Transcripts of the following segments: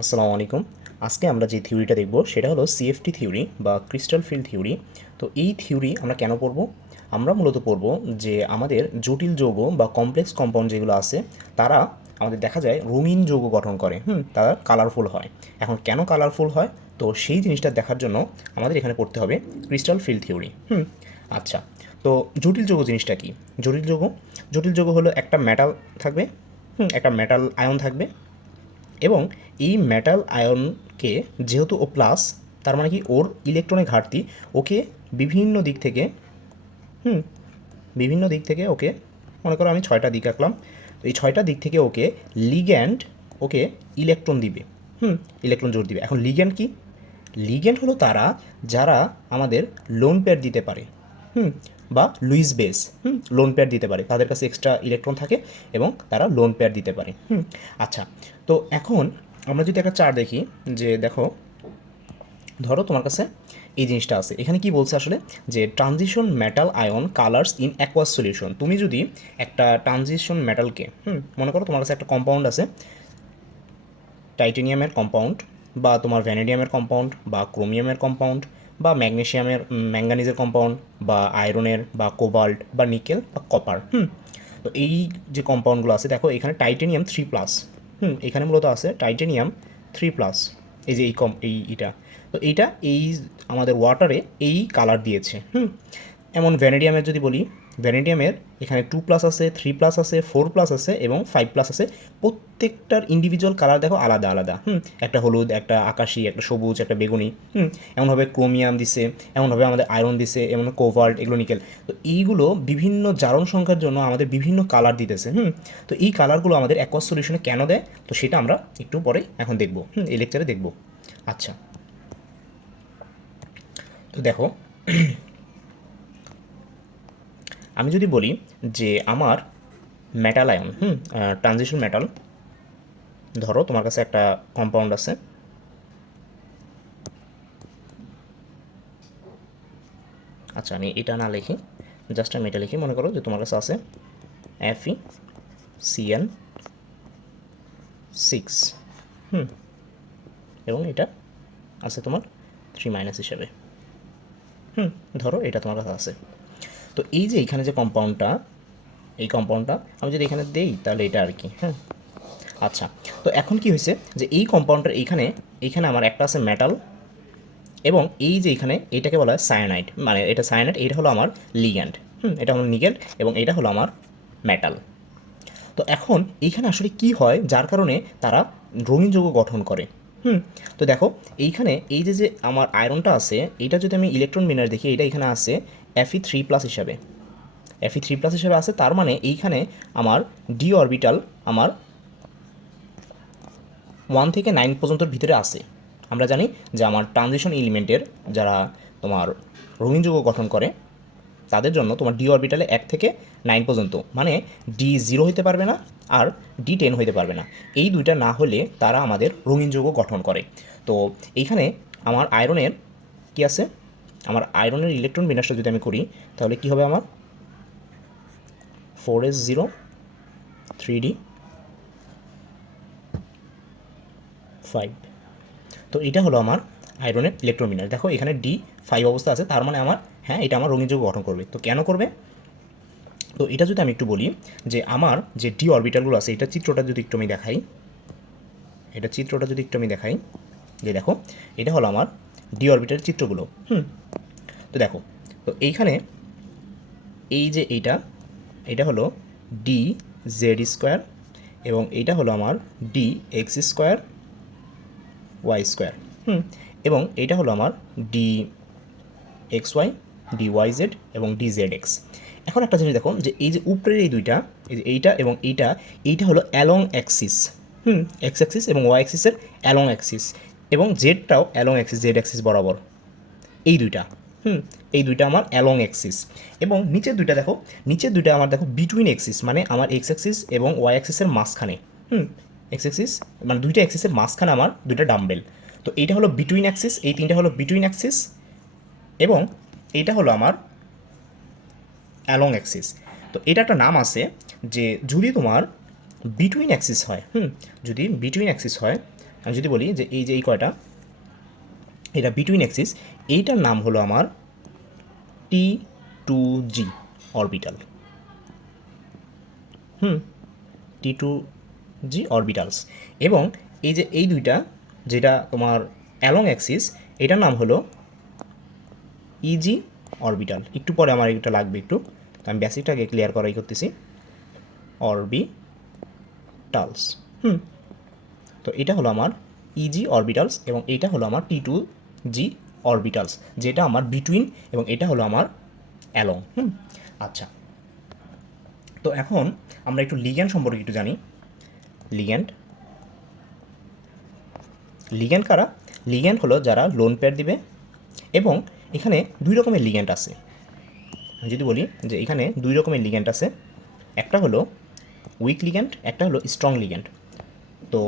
আসসালামু আলাইকুম। আজকে আমরা যে থিওরিটা দেখব সেটা হলো সিএফটি থিওরি বা ক্রিস্টাল ফিল্ড থিওরি। তো এই থিওরি আমরা কেন পড়ব? আমরা মূলত পড়ব যে আমাদের জটিল যৌগ বা কমপ্লেক্স কম্পাউন্ড যেগুলো আছে তারা আমাদের দেখা যায় রঙিন যৌগ গঠন করে, তারা কালারফুল হয়। এখন কেন কালারফুল হয়, তো সেই জিনিসটা দেখার জন্য আমাদের এখানে পড়তে হবে ক্রিস্টাল ফিল্ড থিওরি। আচ্ছা, তো জটিল যৌগ জিনিসটা কি? জটিল যৌগ জটিল যৌগ হলো একটা মেটাল থাকবে, একটা মেটাল আয়ন থাকবে, এবং এই মেটাল আয়নকে যেহেতু ও প্লাস, তার মানে কি ওর ইলেকট্রনের ঘাটতি ওকে বিভিন্ন দিক থেকে হুম বিভিন্ন দিক থেকে ওকে, মনে করো আমি 6টা দিক আঁকলাম, তো এই 6টা দিক থেকে ওকে লিগ্যান্ড ওকে ইলেকট্রন দিবে, ইলেকট্রন জোর দিবে। এখন লিগ্যান্ড কি? লিগ্যান্ড হলো তারা যারা আমাদের লোন পেয়ার দিতে পারে, বা লুইস বেস লোন পেয়ার দিতে পারে, তাদের কাছে এক্সট্রা ইলেকট্রন থাকে এবং তারা লোন পেয়ার দিতে পারে। আচ্ছা, তো এখন আমরা যদি একটা চার্ট দেখি, যে দেখো, ধরো তোমার কাছে এই জিনিসটা আছে, এখানে কি বলছে আসলে, যে transition metal ion colours in aqueous solution. তুমি যদি একটা ট্রানজিশন মেটালকে মনে করো তোমার কাছে একটা কম্পাউন্ড আছে, টাইটেনিয়ামের কম্পাউন্ড, বা তোমার ভ্যানেডিয়ামের কম্পাউন্ড, বা ক্রোমিয়ামের কম্পাউন্ড, বা ম্যাগনেশিয়ামের ম্যাঙ্গানিজের কম্পাউন্ড, বা আয়রনের, বা কোবাল্ট, বা নিকেল, বা কপার। তো এই যে কম্পাউন্ডগুলো আছে, দেখো এখানে টাইটেনিয়াম 3+, এখানে মূলত আছে টাইটেনিয়াম 3+। এই যে এইটা, তো এইটা এই আমাদের ওয়াটারে এই কালার দিয়েছে। এমন ভ্যানেডিয়ামের যদি বলি, ভ্যানেডিয়ামের এখানে 2+ আছে, 3+ আছে, 4+ আছে এবং 5+ আছে। প্রত্যেকটার ইন্ডিভিজুয়াল কালার দেখো আলাদা আলাদা, একটা হলুদ, একটা আকাশি, একটা সবুজ, একটা বেগুনি। এমনভাবে ক্রোমিয়াম দিছে, এমনভাবে আমাদের আয়রন দিছে, এমন কোভাল্ট, এগুলো নিকেল। তো এইগুলো বিভিন্ন জারণ সংখ্যার জন্য আমাদের বিভিন্ন কালার দিতেছে। তো এই কালারগুলো আমাদের অ্যাকোয়াস সলিউশনে কেন দেয়, তো সেটা আমরা একটু পরে এখন দেখব, এই লেকচারে দেখব। আচ্ছা, তো দেখো, আমি যদি বলি যে আমার মেটাল আয়ন, ট্রানজিশন মেটাল, ধরো তোমার কাছে একটা কম্পাউন্ড আছে, আচ্ছা আমি এটা না লিখি, জাস্ট আমি এটা লিখি। মনে করো যে তোমার কাছে আছে FeCN6, এবং এটা আছে তোমার 3- হিসেবে, ধরো এটা তোমার কাছে আছে। তো এই যে এইখানে যে কম্পাউন্ডটা, এই কম্পাউন্ডটা আমি যদি এখানে দেই তাহলে এটা আর কি, আচ্ছা, তো এখন কি হয়েছে, যে এই কম্পাউন্ডের এইখানে এইখানে আমার একটা আছে মেটাল, এবং এই যে এখানে এইটাকে বলা হয় সায়ানাইড, মানে এটা সায়ানাইড, এটা হলো আমার লিগ্যান্ড, এটা হলো নিকেল, এবং এটা হলো আমার মেটাল। তো এখন এইখানে আসলে কি হয় যার কারণে তারা রঙিন যৌগ গঠন করে? তো দেখো, এইখানে এই যে যে আমার আয়রনটা আছে, এইটা যদি আমি ইলেকট্রন বিন্যাস দেখি, এটা এখানে আছে Fe3+ হিসাবে, Fe3+ হিসাবে আছে। তার মানে এইখানে আমার ডি অরবিটাল আমার 1 থেকে 9 পর্যন্তর ভিতরে আছে। আমরা জানি যে আমার ট্রানজিশন এলিমেন্টের যারা তোমার রঙিন যৌগ গঠন করে, তাদের জন্য তোমার ডি অরবিটালে 1 থেকে 9 পর্যন্ত, মানে D0 হইতে পারবে না, আর D10 হইতে পারবে না। এই দুইটা না হলে তারা আমাদের রঙিন যৌগ গঠন করে। তো এইখানে আমার আয়রনের কি আছে, আমার আয়রনের ইলেকট্রন বিন্যাসটা যদি আমি করি, তাহলে কি হবে, আমার 4s0 3d5। তো এটা হলো আমার আয়রনের ইলেকট্রন বিন্যাস। দেখো এখানে D5 অবস্থা আছে, তার মানে আমার, হ্যাঁ, এটা আমার রঙিন যৌগ গঠন করবে। তো কেন করবে? তো এটা যদি আমি একটু বলি, যে আমার যে ডি অরবিটালগুলো আছে, এটা চিত্রটা যদি একটু আমি দেখাই, যে দেখো, এটা হলো আমার ডি অরবিটালের চিত্রগুলো। তো দেখো, তো এইখানে এই যে এটা হলো DZ², এবং এইটা হলো আমার DX²Y², এবং এইটা হলো আমার DXY, DYZ এবং DZX। এখন একটা জিনিস দেখো, যে এই যে উপরের এই দুইটা, এই যে এইটা এবং এইটা হলো অ্যালং অ্যাক্সিস, এক্স অ্যাক্সিস এবং ওয়াই অ্যাক্সিসের অ্যালং অ্যাক্সিস, এবং জেডটাও অ্যালং অ্যাক্সিস, জেড অ্যাক্সিস বরাবর। এই দুইটা, এই দুইটা আমার অ্যালং অ্যাক্সিস। এবং নিচের দুইটা দেখো, নিচের দুইটা আমার দেখো বিটুইন অ্যাক্সিস, মানে আমার এক্স অ্যাক্সিস এবং ওয়াই অ্যাক্সিসের মাঝখানে, এক্স অ্যাক্সিস মানে দুইটা অ্যাক্সিসের মাঝখানে আমার দুইটা ডাম্বেল। তো এইটা হলো বিটুইন অ্যাক্সিস, এই তিনটা হলো বিটুইন অ্যাক্সিস, এবং এইটা হলো আমার অ্যালং অ্যাক্সিস। তো এটা একটা নাম আছে, যে যদি তোমার বিটুইন অ্যাক্সিস হয়, যদি বিটুইন অ্যাক্সিস হয়, আমি যদি বলি যে এই যে এই কয়টা, এটা বিটুইন অ্যাক্সিস, এইটার নাম হলো আমার T2G অরবিটাল। T2G orbitals. এবং এই যে এই দুইটা যেটা তোমার অ্যালং অ্যাক্সিস, এটার নাম হলো ইজি অরবিটাল। একটু পরে আমার এটা লাগবে একটু, তো আমি বেসিকটাকে ক্লিয়ার করাই করতেছি। অরবিটালস। তো এটা হলো আমার ইজি অরবিটালস এবং এটা হলো আমার T2G অরবিটালস, যেটা আমার বিটুইন এবং এটা হলো আমার অ্যালং। আচ্ছা, তো এখন আমরা একটু লিগ্যান্ড সম্পর্কে একটু জানি। লিগ্যান্ড, লিগ্যান্ড কারা? লিগ্যান্ড হলো যারা লোন পেয়ার দিবে, এবং এখানে দুই রকমের লিগ্যান্ড আছে। আমি যদি বলি যে এখানে দুই রকমের লিগ্যান্ড আছে, একটা হলো উইক লিগ্যান্ড, একটা হলো স্ট্রং লিগ্যান্ড। তো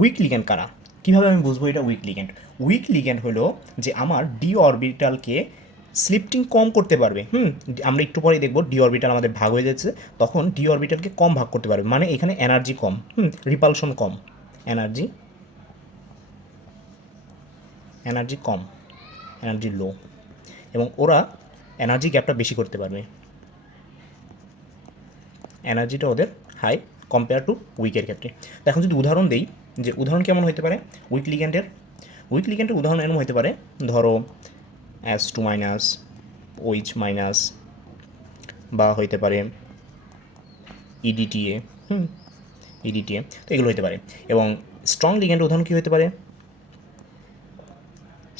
উইক লিগ্যান্ড কারা, কীভাবে আমি বুঝবো এটা উইক লিগ্যান্ড? উইক লিগ্যান্ড হলো যে আমার ডি অরবিটালকে স্লিপটিং কম করতে পারবে। আমরা একটু পরেই দেখব ডি অরবিটাল আমাদের ভাগ হয়ে যাচ্ছে, তখন ডি অরবিটালকে কম ভাগ করতে পারবে, মানে এখানে এনার্জি কম, রিপালশন কম, এনার্জি এনার্জি কম, এনার্জি লো, এবং ওরা এনার্জি গ্যাপটা বেশি করতে পারবে, এনার্জিটা ওদের হাই কম্পেয়ার টু উইকের ক্ষেত্রে। তো এখন যদি উদাহরণ দেই, যে উদাহরণ কেমন হতে পারে উইক লিগ্যান্ডের? উইক লিগ্যান্ডের উদাহরণ এরকম হতে পারে, ধরো S2 মাইনাস, OH মাইনাস, বা হইতে পারে EDTA, EDTA, তো এগুলো হতে পারে। এবং স্ট্রং লিগ্যান্ডের উদাহরণ কী হতে পারে?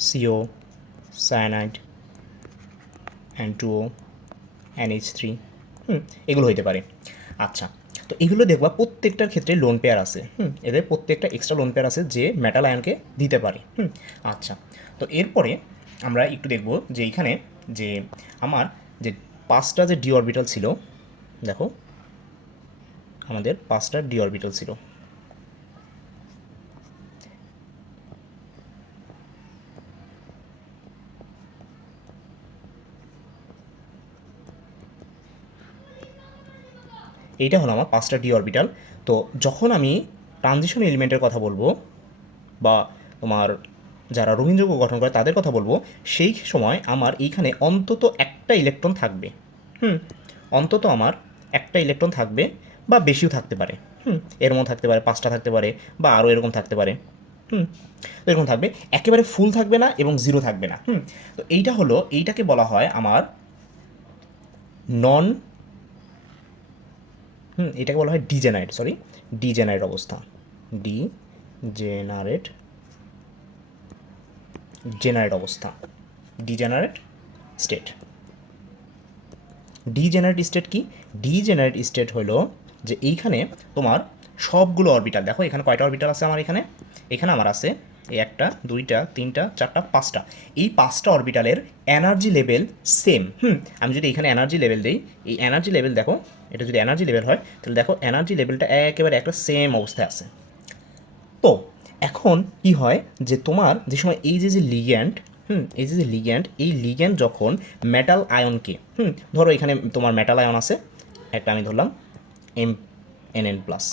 CO, সায়ানাইড, N2O, NH3, এগুলো হতে পারে। আচ্ছা, তো এগুলো দেখবা প্রত্যেকটার ক্ষেত্রে লোন পেয়ার আছে। এদের প্রত্যেকটা এক্সট্রা লোন পেয়ার আছে যে মেটাল আয়নকে দিতে পারে। আচ্ছা, তো এরপরে আমরা একটু দেখব যে এইখানে যে আমার যে পাঁচটা যে ডি অরবিটাল ছিল, দেখো আমাদের পাঁচটা ডি অরবিটাল ছিল। এইটা হলো আমার পাঁচটা ডি অরবিটাল। তো যখন আমি ট্রানজিশন এলিমেন্টের কথা বলবো, বা তোমার যারা রঙিন যৌগ গঠন করে তাদের কথা বলবো, সেই সময় আমার এইখানে অন্তত একটা ইলেকট্রন থাকবে। অন্তত আমার একটা ইলেকট্রন থাকবে, বা বেশিও থাকতে পারে। এরকম থাকতে পারে, পাঁচটা থাকতে পারে, বা আরও এরকম থাকতে পারে। এরকম থাকবে, একেবারে ফুল থাকবে না এবং জিরো থাকবে না। তো এইটা হলো, এইটাকে বলা হয় আমার নন, এটাকে বলা হয় ডিজেনারেট, সরি, ডিজেনারেট অবস্থা, ডিজেনারেট, জেনারেট অবস্থা, ডিজেনারেট স্টেট। ডিজেনারেট স্টেট কি? ডিজেনারেট স্টেট হলো যে এইখানে তোমার সবগুলো অরবিটাল, দেখো এখানে কয়টা অরবিটাল আছে আমার, এখানে এখানে আমার আছে এই একটা, দুইটা, তিনটা, চারটা, পাঁচটা। এই পাঁচটা অরবিটালের এনার্জি লেভেল সেম। আমি যদি এখানে এনার্জি লেভেল দিই, এই এনার্জি লেভেল দেখো, এটা যদি এনার্জি লেভেল হয় তাহলে দেখো এনার্জি লেভেলটা একেবারে একটা সেম অবস্থায় আছে। তো এখন কি হয় যে তোমার যে সময় এই যে যে লিগ্যান্ড, এই যে যে লিগ্যান্ড, এই লিগ্যান্ড যখন মেটাল আয়নকে, ধরো এখানে তোমার মেটাল আয়ন আছে একটা, আমি ধরলাম MnN প্লাস,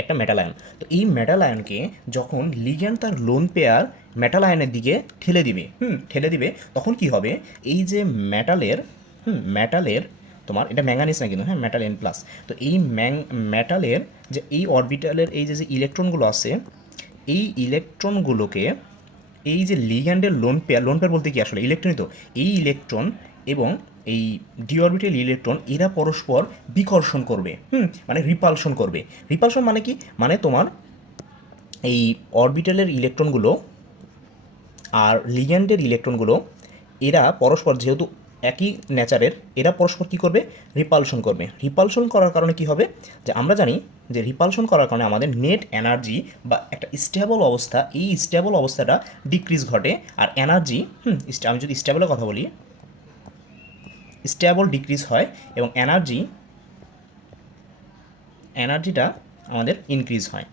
একটা মেটাল আয়ন। তো এই মেটাল আয়নকে যখন লিগ্যান্ড তার লোন পেয়ার মেটাল আয়নের দিকে ঠেলে দিবে, তখন কি হবে? এই যে মেটালের, মেটালের তোমার এটা ম্যাঙ্গানিজ না কিন্তু, মেটাল N প্লাস। তো এই মেটালের যে এই অরবিটালের এই যে যে ইলেকট্রনগুলো আছে, এই ইলেকট্রনগুলোকে এই যে লিগ্যান্ডের লোন পেয়ার, লোন পেয়ার বলতে কি আসলে ইলেকট্রনই তো, এই ইলেকট্রন এবং এই ডি অরবিটাল ইলেকট্রন এরা পরস্পর বিকর্ষণ করবে, মানে রিপালশন করবে। রিপালশন মানে কি? মানে তোমার এই অরবিটালের ইলেকট্রনগুলো আর লিগ্যান্ডের ইলেকট্রনগুলো, এরা পরস্পর যেহেতু একই নেচারের, এরা পরস্পর কী করবে? রিপালশন করবে। রিপালশন করার কারণে কি হবে? যে আমরা জানি যে রিপালশন করার কারণে আমাদের নেট এনার্জি বা একটা স্টেবল অবস্থা, এই স্টেবল অবস্থাটা ডিক্রিজ ঘটে। আর এনার্জি, আমি যদি স্টেবলের কথা বলি, স্টেবল ডিক্রিজ হয় এবং এনার্জিটা আমাদের ইনক্রিজ হয়।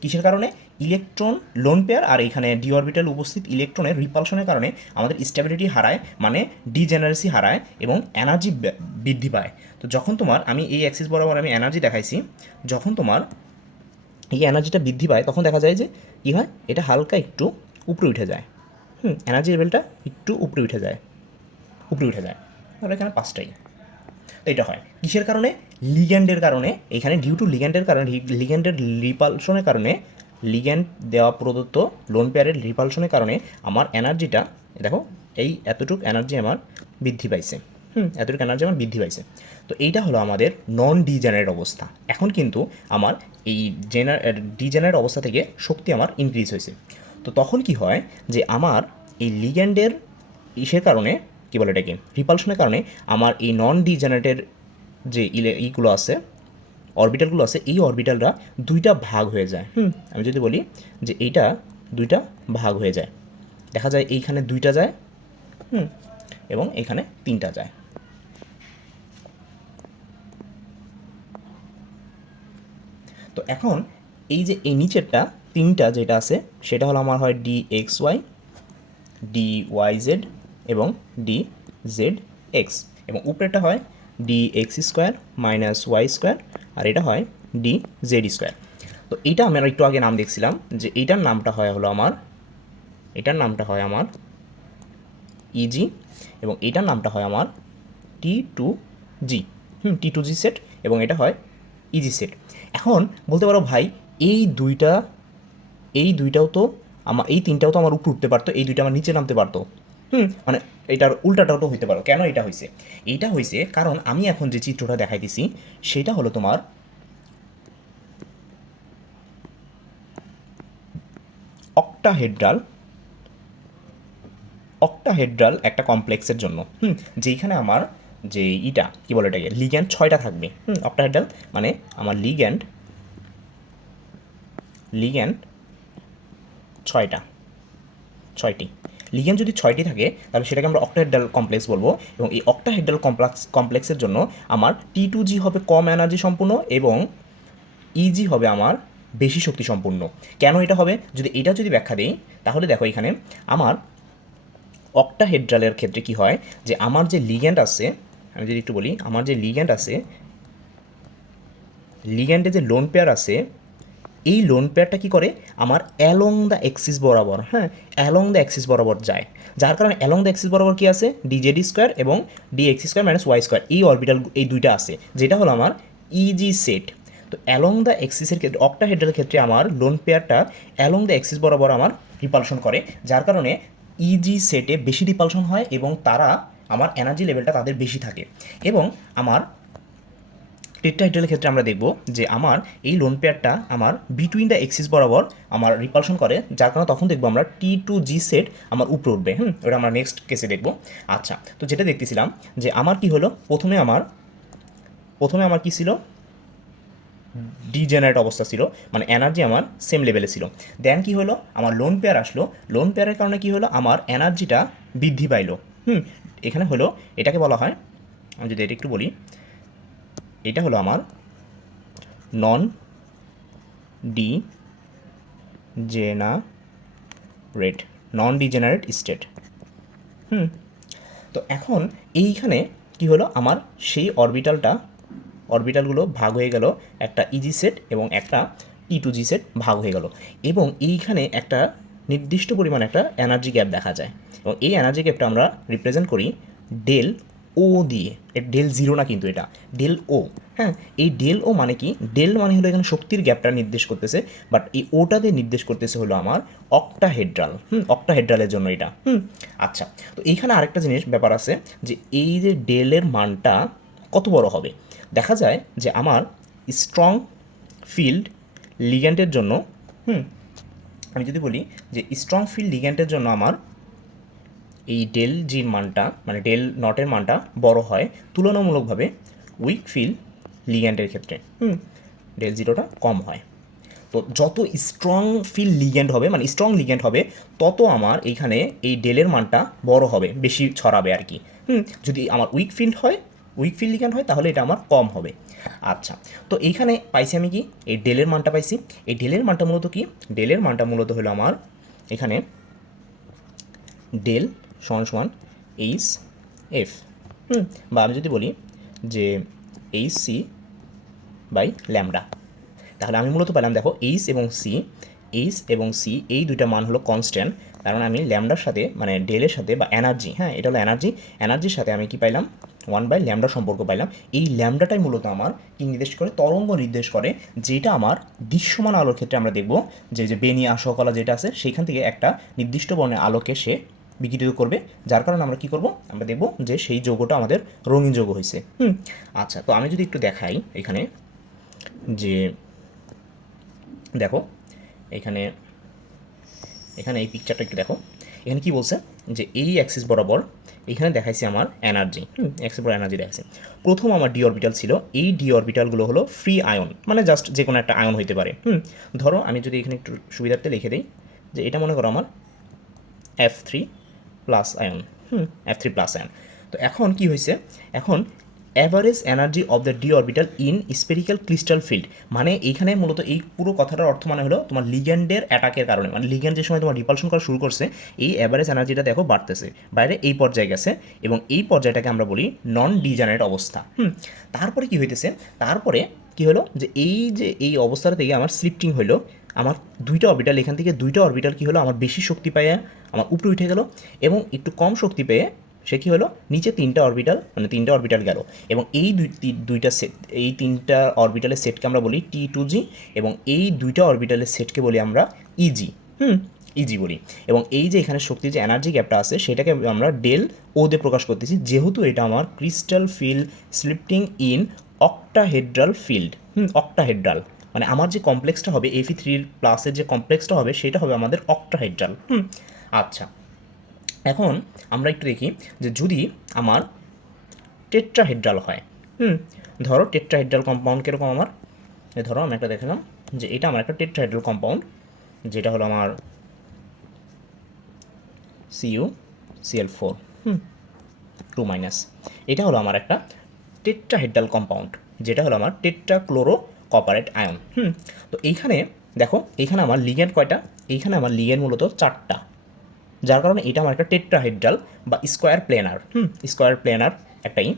কিসের কারণে? ইলেকট্রন লোন পেয়ার আর এখানে ডি অরবিটাল উপস্থিত ইলেকট্রনের রিপালশনের কারণে আমাদের স্টেবিলিটি হারায়, মানে ডিজেনারেসি হারায় এবং এনার্জি বৃদ্ধি পায়। তো যখন তোমার, আমি এই অ্যাক্সিস বরাবর আমি এনার্জি দেখাইছি, যখন তোমার এই এনার্জিটা বৃদ্ধি পায় তখন দেখা যায় যে কী হয়, এটা হালকা একটু উপরে উঠে যায়। এনার্জি লেভেলটা একটু উপরে উঠে যায়, তাহলে এখানে 5টাই। তো এটা হয় কিসের কারণে? লিগ্যান্ডের কারণে। এখানে ডিউ টু লিগ্যান্ডের কারণে, লিগ্যান্ডের রিপালশনের কারণে, লিগ্যান্ড দেওয়া প্রদত্ত লোন পেয়ারের রিপালশনের কারণে আমার এনার্জিটা দেখো এই এতটুকু এনার্জি আমার বৃদ্ধি পাইছে। এতটুকু এনার্জি আমার বৃদ্ধি পাইছে। তো এইটা হলো আমাদের নন ডিজেনারেট অবস্থা। এখন কিন্তু আমার এই ডিজেনারেট অবস্থা থেকে শক্তি আমার ইনক্রিজ হয়েছে। তো তখন কি হয় যে আমার এই লিগ্যান্ডের ইসের কারণে, কী বলে এটাকে, রিপালশনের কারণে আমার এই নন ডিজেনারেটের যে ইগুলো আছে, অরবিটালগুলো আছে, এই অরবিটালরা দুইটা ভাগ হয়ে যায়। আমি যদি বলি যে এইটা দুইটা ভাগ হয়ে যায়, দেখা যায় এইখানে 2টা যায়, এবং এখানে 3টা যায়। তো এখন এই যে এই নিচেরটা 3টা যেটা আছে সেটা হলো আমার হয় DXY, DYZ এবং DZX, এবং উপরেরটা হয় DX² -Y², আর এটা হয় DZ²। তো এইটা আমরা একটু আগে নাম দেখছিলাম যে এইটার নামটা হয় হলো আমার, এটার নামটা হয় আমার ইজি, এবং এইটার নামটা হয় আমার T2G। T2G সেট, এবং এটা হয় ইজি সেট। এখন বলতে পারো ভাই এই দুইটাও তো আমার, এই 3টাও তো আমার উপরে উঠতে পারতো, এই দুইটা আমার নিচে নামতে পারতো। মানে এটার উল্টাটাও তো হইতে পারো। কেন এটা হয়েছে? এইটা হয়েছে কারণ আমি এখন যে চিত্রটা দেখাইতেছি সেটা হলো তোমার অক্টাহেড্রাল একটা কমপ্লেক্সের জন্য, যেইখানে আমার যে ইটা কী বলে এটাকে, লিগ্যান্ড 6টা থাকবে। অক্টাহেড্রাল মানে আমার লিগ্যান্ড 6টি। লিগ্যান্ড যদি 6টি থাকে তাহলে সেটাকে আমরা অক্টাহেড্রাল কমপ্লেক্স বলবো, এবং এই অক্টাহেড্রাল কমপ্লেক্সের জন্য আমার T2G হবে কম এনার্জি সম্পূর্ণ, এবং ইজি হবে আমার বেশি শক্তি সম্পূর্ণ। কেন এটা হবে? যদি ব্যাখ্যা দেই তাহলে দেখো এখানে আমার অক্টাহেড্রালের ক্ষেত্রে কি হয় যে আমার যে লিগ্যান্ড আছে, আমি যদি একটু বলি, আমার যে লিগ্যান্ড আছে, লিগ্যান্ডে যে লোন পেয়ার আছে, এই লোন পেয়ারটা কী করে, আমার অ্যালং দ্য অ্যাক্সিস বরাবর, অ্যালং দ্য অ্যাক্সিস বরাবর যায়। যার কারণে অ্যালং দ্য অ্যাক্সিস বরাবর কী আছে, DZ² এবং DX² -Y², এই অরবিটাল এই দুইটা আছে, যেটা হলো আমার ইজি সেট। তো অ্যালং দ্য অ্যাক্সিসের ক্ষেত্রে, অক্টাহেড্রালের ক্ষেত্রে আমার লোন পেয়ারটা অ্যালং দ্য অ্যাক্সিস বরাবর আমার রিপালশন করে, যার কারণে ইজি সেটে বেশি রিপালশন হয়, এবং তারা আমার এনার্জি লেভেলটা তাদের বেশি থাকে। এবং আমার টেট্রাহেড্রালের ক্ষেত্রে আমরা দেখব যে আমার এই লোন পেয়ারটা আমার বিটুইন দ্য এক্সিস বরাবর আমার রিপালশন করে, যার কারণে তখন দেখবো আমরা T2G সেট আমার উপরে উঠবে। ওটা আমরা নেক্সট কেসে দেখবো। আচ্ছা, তো যেটা দেখতেছিলাম যে আমার কি হলো, প্রথমে আমার কি ছিল, ডিজেনারেট অবস্থা ছিল, মানে এনার্জি আমার সেম লেভেলে ছিল। দেন কি হলো, আমার লোন পেয়ার আসলো, লোন পেয়ারের কারণে কি হলো, আমার এনার্জিটা বৃদ্ধি পাইলো। এখানে হলো, এটাকে বলা হয়, আমি যদি এটা একটু বলি, এটা হলো আমার নন ডিজেনারেট স্টেট। তো এখন এইখানে কি হলো, আমার সেই অরবিটালগুলো ভাগ হয়ে গেল, একটা ইজি সেট এবং একটা T2G সেট ভাগ হয়ে গেল, এবং এইখানে একটা নির্দিষ্ট পরিমাণ একটা এনার্জি গ্যাপ দেখা যায়, এবং এই এনার্জি গ্যাপটা আমরা রিপ্রেজেন্ট করি ডেল ও দিয়ে। ডেল জিরো না কিন্তু, এটা ডেল ও। এই ডেল ও মানে কি, ডেল মানে হলো এখানে শক্তির গ্যাপটা নির্দেশ করতেছে, বাট এই ওটা দিয়ে নির্দেশ করতেছে হলো আমার অক্টাহেড্রাল। অক্টাহেড্রালের জন্য এটা। আচ্ছা, তো এইখানে আরেকটা জিনিস ব্যাপার আছে যে এই যে ডেলের মানটা কত বড় হবে, দেখা যায় যে আমার স্ট্রং ফিল্ড লিগ্যান্ডের জন্য, আমি যদি বলি যে স্ট্রং ফিল্ড লিগ্যান্ডের জন্য আমার এই ডেল জির মানটা, মানে ডেল নটের মানটা বড় হয় তুলনামূলকভাবে উইক ফিল্ড লিগ্যান্ডের ক্ষেত্রে ডেল জিরোটা কম হয়। তো যত স্ট্রং ফিল্ড লিগ্যান্ড হবে, মানে স্ট্রং লিগ্যান্ড হবে, তত আমার এইখানে এই ডেলের মানটা বড় হবে, বেশি ছড়াবে আর কি। যদি আমার উইক ফিল্ড লিগ্যান্ড হয় তাহলে এটা আমার কম হবে। আচ্ছা, তো এইখানে পাইছি আমি কি, এই ডেলের মানটা পাইছি। এই ডেলের মানটা মূলত কি, ডেলের মানটা মূলত হলো আমার এখানে ডেল সমান এইচ এফ, বা আমি যদি বলি যে এইচ সি বাই ল্যামডা। তাহলে আমি মূলত পেলাম দেখো এইচ এবং সি এই দুইটা মান হলো কনস্ট্যান্ট, কারণ আমি ল্যামডার সাথে মানে ডেলের সাথে বা এনার্জি, হ্যাঁ এটা হলো এনার্জির সাথে আমি কি পাইলাম 1/λ সম্পর্ক পাইলাম। এই ল্যামডাটাই মূলত আমার কি নির্দেশ করে, তরঙ্গ নির্দেশ করে, যেটা আমার দৃশ্যমান আলোর ক্ষেত্রে আমরা দেখব যে বেনি আশকলা যেটা আছে সেইখান থেকে একটা নির্দিষ্ট বর্ণের আলোকে সে বিকিরিত করবে, যার কারণে আমরা কি করব, আমরা দেখব যে সেই যৌগটা আমাদের রঙিন যৌগ হয়েছে। আচ্ছা, তো আমি যদি একটু দেখাই এখানে যে দেখো এখানে এখানে এই পিকচারটা একটু দেখো, এখানে কি বলছে যে এই অ্যাক্সিস বরাবর এখানে দেখাইছে আমার এনার্জি, অ্যাক্সিস বরাবর এনার্জি দেখাইছে। প্রথম আমার ডি অরবিটাল ছিল, এই ডি অরবিটালগুলো হলো ফ্রি আয়ন, মানে জাস্ট যে কোনো একটা আয়ন হইতে পারে। ধরো আমি যদি এখানে একটু সুবিধার্থে লিখে দিই যে এটা মনে করো আমার F3+ আয়ন, F3+ আয়ন। তো এখন কি হয়েছে, এখন average energy of the D orbital in spherical crystal field, মানে এইখানে মূলত এই পুরো কথাটার অর্থ মানে হলো তোমার লিগ্যান্ডের অ্যাটাকের কারণে, মানে লিগ্যান্ড যে সময় তোমার রিপালশন করা শুরু করছে এই অ্যাভারেজ এনার্জিটা দেখো বাড়তেছে, বাইরে এই পর্যায়ে গেছে, এবং এই পর্যায়টাকে আমরা বলি নন ডিজেনারেট অবস্থা। তারপরে কি হইতেছে, তারপরে কি হলো যে এই অবস্থাটা থেকে আমার স্লিপটিং হলো, আমার দুইটা অরবিটাল, এখান থেকে দুইটা অরবিটাল কি হলো আমার বেশি শক্তি পেয়ে আমার উপরে উঠে গেল, এবং একটু কম শক্তি পেয়ে সে কী হলো নিচে তিনটা অরবিটাল গেল, এবং এই দুইটা সেট, এই তিনটা অরবিটালের সেটকে আমরা বলি T2G, এবং এই দুইটা অরবিটালের সেটকে বলি আমরা ইজি, ইজি বলি। এবং এই যে এখানে শক্তির যে এনার্জি গ্যাপটা আছে সেটাকে আমরা ডেল ও দিয়ে প্রকাশ করতেছি, যেহেতু এটা আমার crystal field splitting in octahedral field, octahedral, মানে আমার যে কমপ্লেক্সটা হবে Fe3+ যে কমপ্লেক্সটা হবে সেটা হবে আমাদের অক্টাহেড্রাল। আচ্ছা, এখন আমরা একটু দেখি যে যদি আমার টেট্রাহেড্রাল হয়, ধরো টেট্রাহেড্রাল কম্পাউন্ড কীরকম আমার, ধরো আমি একটা দেখালাম যে এটা আমার একটা টেট্রাহেড্রাল কম্পাউন্ড, যেটা হলো আমার CuCl4 2-, এটা হলো আমার একটা টেট্রাহেড্রাল কম্পাউন্ড, যেটা হলো আমার টেট্রাক্লোরো কপারেট আয়ন। তো এইখানে দেখো এইখানে আমার লিগ্যান্ড কয়টা, এইখানে আমার লিগ্যান্ড মূলত 4টা, যার কারণে এটা আমার একটা টেট্রাহেড্রাল বা স্কোয়ার প্লেনার একটাই।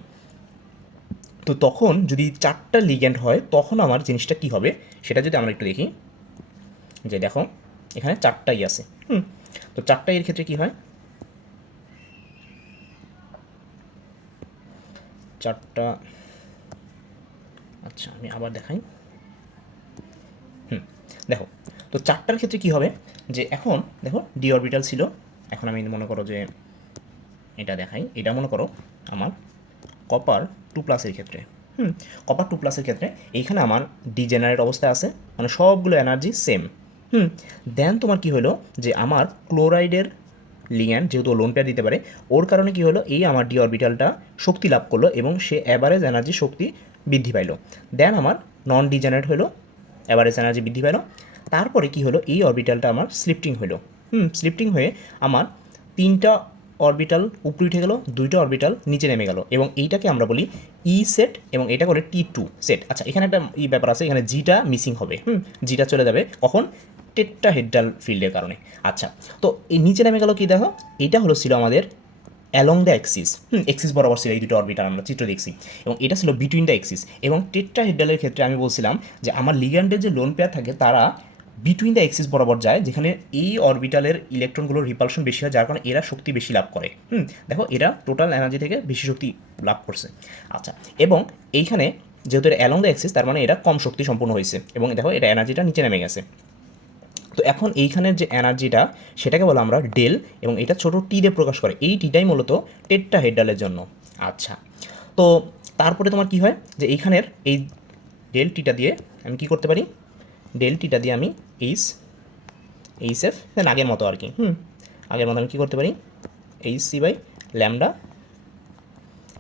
তো তখন যদি 4টা লিগ্যান্ড হয় তখন আমার জিনিসটা কি হবে সেটা যদি আমরা একটু দেখি, যে দেখো এখানে 4টাই আছে, তো 4টা এর ক্ষেত্রে কি হয়, 4টা, আচ্ছা আমি আবার দেখাই, দেখো তো 4টার ক্ষেত্রে কি হবে, যে এখন দেখো ডি অরবিটাল ছিল, এখন আমি মনে করো যে এটা দেখাই, এটা মনে করো আমার কপার 2+এর ক্ষেত্রে, কপার 2+এর ক্ষেত্রে এইখানে আমার ডিজেনারেট অবস্থায় আছে, মানে সবগুলো এনার্জি সেম। দেন তোমার কি হলো যে আমার ক্লোরাইডের লিগ্যান্ড যেহেতু লোন পেয়ার দিতে পারে, ওর কারণে কি হলো এই আমার ডি অরবিটালটা শক্তি লাভ করলো এবং সে অ্যাভারেজ এনার্জি শক্তি বৃদ্ধি পাইলো। দেন আমার নন ডিজেনারেট হলো, অ্যাভারেজ এনার্জি বৃদ্ধি পেল। তারপরে কি হলো এই অরবিটালটা আমার স্লিপটিং হলো, স্লিপটিং হয়ে আমার 3টা অরবিটাল উপরে উঠে গেল, 2টা অরবিটাল নিচে নেমে গেল, এবং এইটাকে আমরা বলি ই সেট এবং এটা করে T2 সেট। আচ্ছা এখানে একটা ব্যাপার আছে, এখানে জিটা মিসিং হবে, জিটা চলে যাবে কখন, টেট্রাহেড্রাল ফিল্ডের কারণে। আচ্ছা, তো এই নিচে নেমে গেল কি দেখো, এইটা হলো ছিল আমাদের অ্যালং দ্য এক্সিস বরাবর ছিল এই দুটো অরবিটাল, আমরা চিত্র দেখছি, এবং এটা ছিল বিটুইন দ্য এক্সিস। এবং টেট্রাহেড্রালের ক্ষেত্রে আমি বলছিলাম যে আমার লিগ্যান্ডের যে লোন পেয়ার থাকে তারা বিটুইন দ্য এক্সিস বরাবর যায়, যেখানে এই অরবিটালের ইলেকট্রনগুলোর রিপালশন বেশি হয়, যার কারণে এরা শক্তি বেশি লাভ করে। দেখো এরা টোটাল এনার্জি থেকে বেশি শক্তি লাভ করছে। আচ্ছা, এবং এইখানে যেহেতু এটা অ্যালং দ্য এক্সিস তার মানে এটা কম শক্তি সম্পূর্ণ হয়েছে, এবং দেখো এটা এনার্জিটা নিচে নেমে গেছে। তো এখন এইখানের যে এনার্জিটা সেটাকে বলো আমরা ডেল, এবং এটা ছোটো টি দিয়ে প্রকাশ করে, এই টিটাই মূলত টেট্রাহেড্রালের জন্য। আচ্ছা, তো তারপরে তোমার কি হয় যে এইখানের এই ডেল টিটা দিয়ে আমি কি করতে পারি, ডেল টিটা দিয়ে আমি এইচ এফ দেন আগের মতো আর কি, আগের মতো আমি কী করতে পারি HC/λ,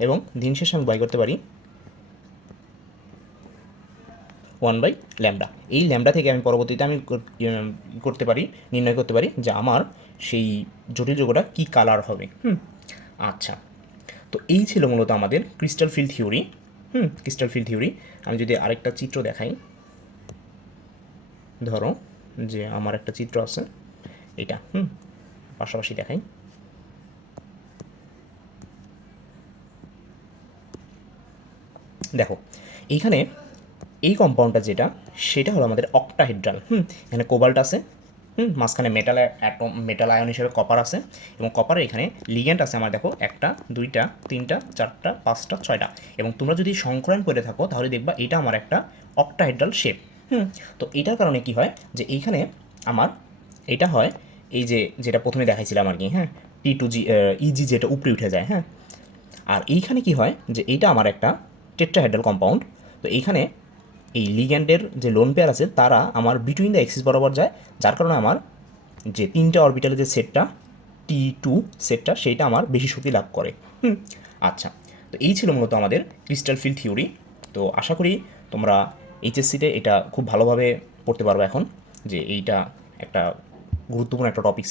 এবং দিন শেষে আমি বাই করতে পারি 1/λ। এই ল্যামডা থেকে আমি পরবর্তীতে আমি করতে পারি, নির্ণয় করতে পারি যে আমার সেই জটিল যৌগটা কী কালার হবে। আচ্ছা, তো এই ছিল মূলত আমাদের crystal field theory. Crystal field theory. আমি যদি আরেকটা চিত্র দেখাই, ধরো যে আমার একটা চিত্র আছে এটা, পাশাপাশি দেখাই, দেখো এইখানে এই কম্পাউন্ডটা যেটা সেটা হলো আমাদের অক্টাহেড্রাল। এখানে কোবাল্ট আছে, মাঝখানে মেটাল অ্যাটম, মেটাল আয়ন হিসেবে কপার আছে, এবং কপারের এখানে লিগ্যান্ড আছে আমার দেখো 1টা 2টা 3টা 4টা 5টা 6টা, এবং তোমরা যদি সংকরায়ন করে থাকো তাহলে দেখবা এটা আমার একটা অক্টাহেড্রাল শেপ। তো এটার কারণে কি হয় যে এইখানে আমার এটা হয় এই যে যেটা প্রথমে দেখাইছিলাম আর কি, হ্যাঁ, T2G ইজি যেটা উপরে উঠে যায়, হ্যাঁ। আর এইখানে কি হয় যে এইটা আমার একটা টেট্রাহেড্রাল কম্পাউন্ড। তো এইখানে এই লিগ্যান্ডের যে লোন পেয়ার আছে তারা আমার বিটুইন দ্য এক্সিস বরাবর যায়, যার কারণে আমার যে 3টা অরবিটালের যে সেটটা T2 সেটটা সেইটা আমার বেশি শক্তি লাভ করে। আচ্ছা, তো এই ছিল মূলত আমাদের ক্রিস্টাল ফিল্ড থিওরি। তো আশা করি তোমরা এইচএসসিতে এটা খুব ভালোভাবে পড়তে পারবে এখন, যে এইটা একটা গুরুত্বপূর্ণ একটা টপিক ছিল।